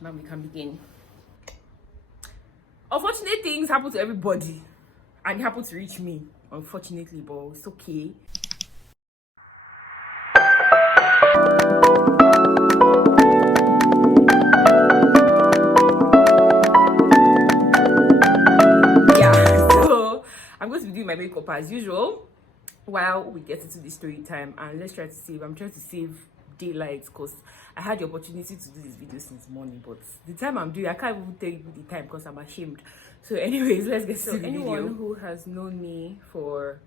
Now we can begin. Unfortunate things happen to everybody, and it happened to reach me, unfortunately, but it's okay. Yeah, so I'm going to be doing my makeup as usual while we get into the story time, and let's try to save. I'm trying to save daylight because I had the opportunity to do this video since morning, but the time I'm doing, I can't even tell you the time because I'm ashamed. So anyways, let's get to the video. Anyone who has known me for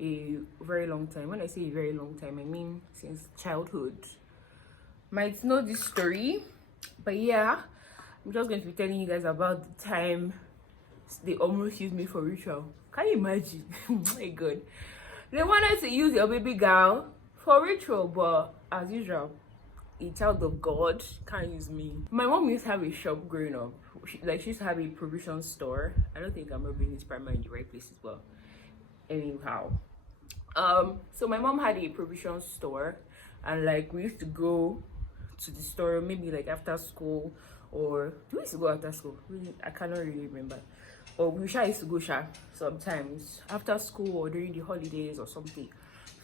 a very long time, when I say a very long time, I mean since childhood, might know this story. But yeah, I'm just going to be telling you guys about the time they almost used me for ritual. Can you imagine? Oh my god, they wanted to use your baby girl for ritual, but as usual, a child of God can't use me. My mom used to have a shop growing up. She used to have a provision store. I don't think I'm rubbing this primer in the right place as well. Anyhow, so my mom had a provision store, and like we used to go to the store maybe like after school, or do we used to go after school? Really, I cannot really remember. Or we used to go sometimes after school or during the holidays or something.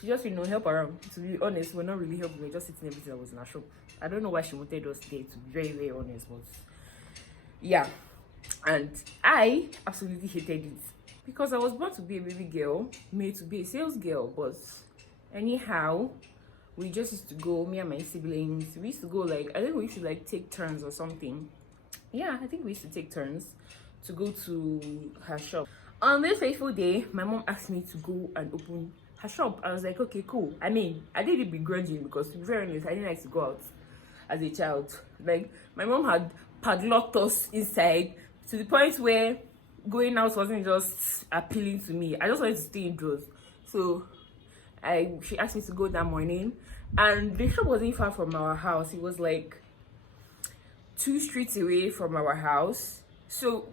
She just, help around. To be honest, we're not really helping. We're just eating everything that was in our shop. I don't know why she wanted us there, to be very, very honest. But yeah. And I absolutely hated it. Because I was born to be a baby girl, made to be a sales girl. But anyhow, we just used to go, me and my siblings. We used to go I think we used to take turns or something. Yeah, I think we used to take turns to go to her shop. On this fateful day, my mom asked me to go and open her shop. I was like, okay, cool. I mean, I did it begrudgingly because, to be very honest, I didn't like to go out as a child. Like, my mom had padlocked us inside to the point where going out wasn't just appealing to me. I just wanted to stay indoors. So she asked me to go that morning, and the shop wasn't far from our house. It was like 2 streets away from our house. So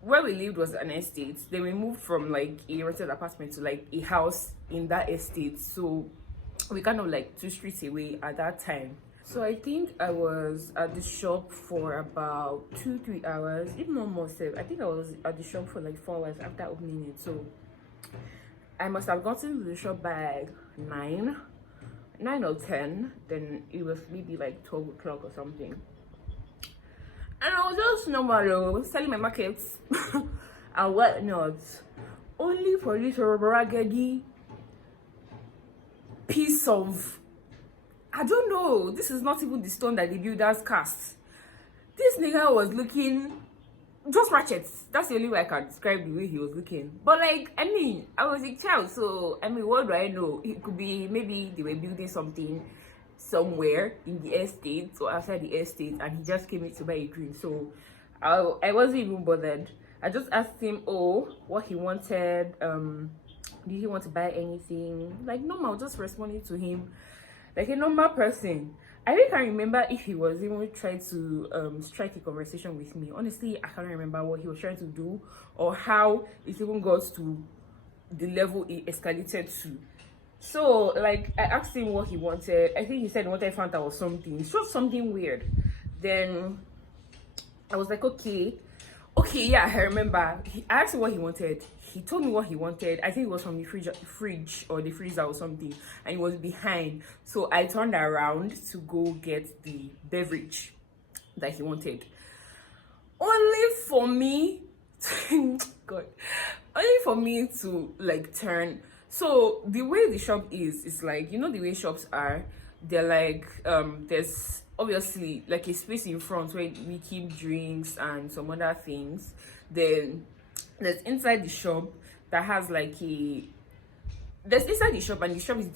where we lived was an estate. Then we moved from a rented apartment to a house in that estate. So we kind of 2 streets away at that time. So I think I was at the shop for about 2-3 hours, if not more. I think I was at the shop for 4 hours after opening it. So I must have gotten to the shop by 9 or 10. Then it was maybe 12 o'clock or something. And I was just normal, selling my markets and whatnot. Only for this raggedy piece of, I don't know, this is not even the stone that the builders cast. This nigga was looking just ratchet. That's the only way I can describe the way he was looking. But I was a child, so what do I know? It could be maybe they were building something somewhere in the estate or outside the estate, and he just came in to buy a drink. So I wasn't even bothered. I just asked him what he wanted. Did he want to buy anything? Normal, just responding to him like a normal person. I really can't remember if he was even trying to strike a conversation with me. Honestly, I can't remember what he was trying to do or how it even got to the level it escalated to. So I asked him what he wanted. I think he said he wanted Fanta or something. It's just something weird. Then I was like, okay, yeah, I remember. I asked him what he wanted. He told me what he wanted. I think it was from the fridge or the freezer or something, and he was behind. So I turned around to go get the beverage that he wanted. Only for me God, only for me to turn. So the way the shop is the way shops are, they're there's obviously a space in front where we keep drinks and some other things. Then there's inside the shop that has there's inside the shop, and the shop is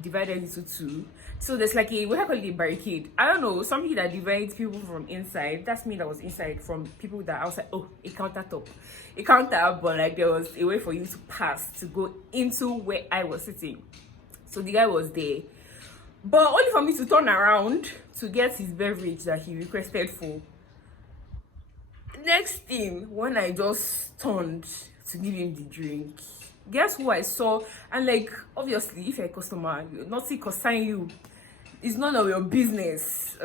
divided into 2. So there's what I call it, a barricade. I don't know, something that divides people from inside. That's me that was inside from people that are outside. Oh, a countertop. A counter, but there was a way for you to pass to go into where I was sitting. So the guy was there. But only for me to turn around to get his beverage that he requested for. Next thing, when I just turned to give him the drink, guess who I saw? And obviously, if you're a customer, nothing concern you. It's none of your business.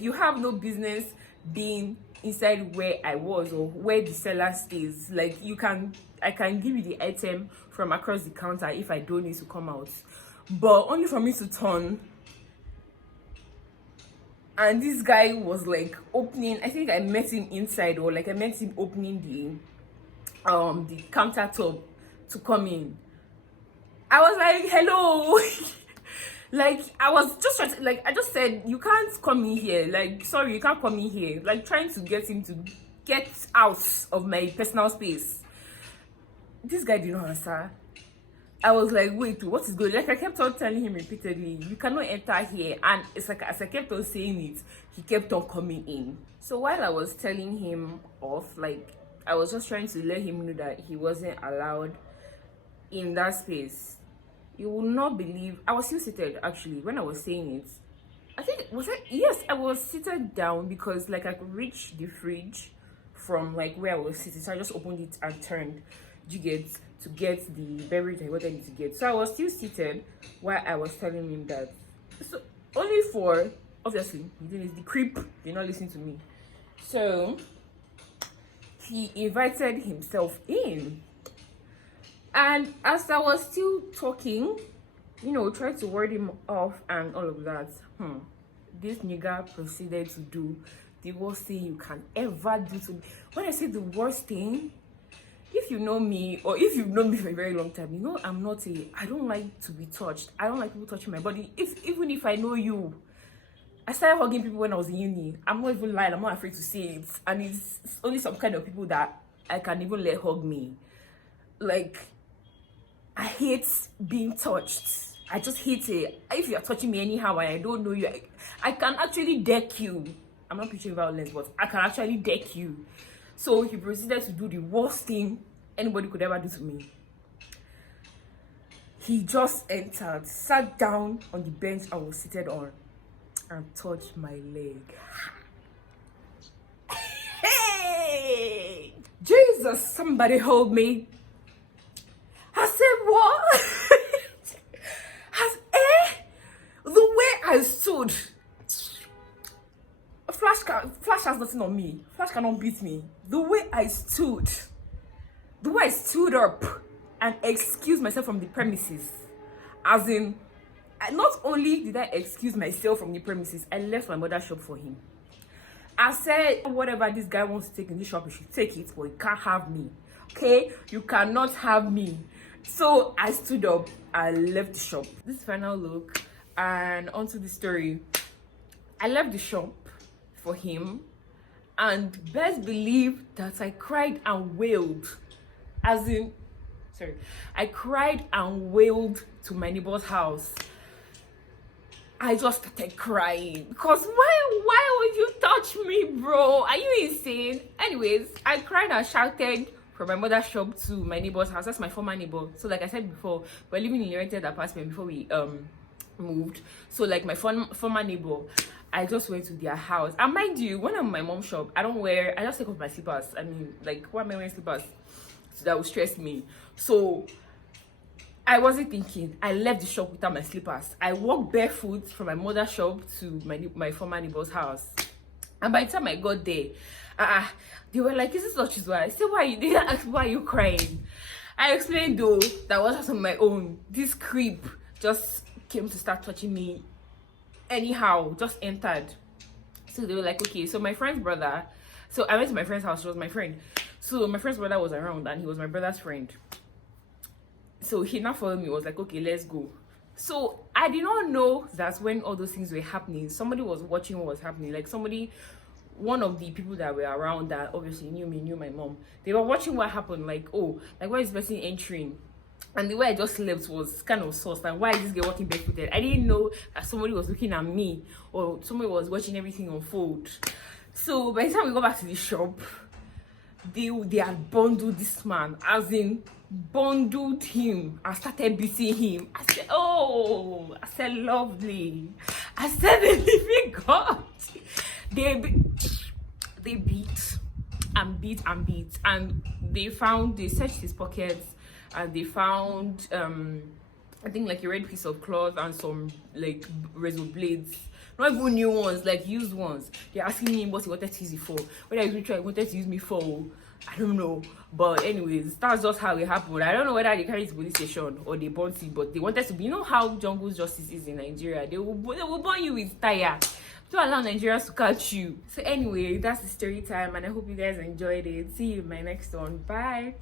You have no business being inside where I was or where the seller stays. Like I can give you the item from across the counter if I don't need to come out, but only for me to turn. And this guy was like opening, I think I met him inside, or like I met him opening the countertop to come in. I was like, hello. Like I was just trying to, like, I just said, you can't come in here, like, sorry, you can't come in here, like trying to get him to get out of my personal space. This guy did not answer. I was like, wait, what is good? Like I kept on telling him repeatedly, you cannot enter here. And it's like, as I kept on saying it, he kept on coming in. So while I was telling him off, like I was just trying to let him know that he wasn't allowed in that space. You will not believe, I was still seated actually when I was saying it. I think, yes, I was seated down because like I could reach the fridge from like where I was sitting. So I just opened it and turned, to get the beverage I wanted to get. So I was still seated while I was telling him that. So only for, obviously, the creep did not listen to me. So he invited himself in. And as I was still talking, trying to ward him off and all of that, this nigga proceeded to do the worst thing you can ever do to me. When I say the worst thing, if you know me, or if you've known me for a very long time, I don't like to be touched. I don't like people touching my body. Even if I know you, I started hugging people when I was in uni. I'm not even lying, I'm not afraid to say it. And it's only some kind of people that I can even let hug me. Like, I hate being touched. I just hate it. If you're touching me anyhow and I don't know you, I can actually deck you. I'm not preaching violence, but I can actually deck you. So he proceeded to do the worst thing anybody could ever do to me. He just entered, sat down on the bench I was seated on, and touched my leg. Hey! Jesus, somebody hold me. I said, what? The way I stood. Flash has nothing on me. Flash cannot beat me. The way I stood up and excused myself from the premises. As in, not only did I excuse myself from the premises, I left my mother's shop for him. I said, whatever this guy wants to take in this shop, he should take it, but he can't have me. Okay? You cannot have me. So I stood up and left the shop. This final look and onto the story. I left the shop for him, and best believe that I cried and wailed. I cried and wailed to my neighbor's house. I just started crying because why would you touch me, bro? Are you insane? Anyways, I cried and shouted from my mother's shop to my neighbor's house. That's my former neighbor. So like I said before, we're living in a rented apartment before we moved. So like my former neighbor, I just went to their house. And mind you, when I'm in my mom's shop, I just take off my slippers. I mean, like, why am I wearing slippers? So that would stress me. So I wasn't thinking. I left the shop without my slippers. I walked barefoot from my mother's shop to my former neighbor's house. And by the time I got there, they were like, is this what she's wearing? I said, they didn't ask why are you crying. I explained though that was just on my own. This creep just came to start touching me anyhow, just entered. So they were like, okay, so my friend's brother, so I went to my friend's house. She was my friend. So my friend's brother was around and he was my brother's friend. So he now followed me, was like, okay, let's go. So I did not know that when all those things were happening, somebody was watching what was happening. Like one of the people that were around that obviously knew me, knew my mom. They were watching what happened, like, oh, like, why is this person entering? And the way I just slept was kind of sus. Like, why is this girl walking barefooted? I didn't know that somebody was looking at me or somebody was watching everything unfold. So by the time we got back to the shop, they had bundled this man, as in bundled him and started beating him. I said, lovely. I said, the living God. They beat and beat and beat, and they searched his pockets and they found I think like a red piece of cloth and some like razor blades. not even new ones, like used ones. They're asking me what he wanted to use it for. What I wanted to use me for, I don't know. But anyways, that's just how it happened. I don't know whether they carried it to police station or they burnt it, but they wanted to be, you know how jungle justice is in Nigeria. They will burn you with tire. Don't allow Nigerians to catch you. So anyway, that's the story time, and I hope you guys enjoyed it. See you in my next one. Bye.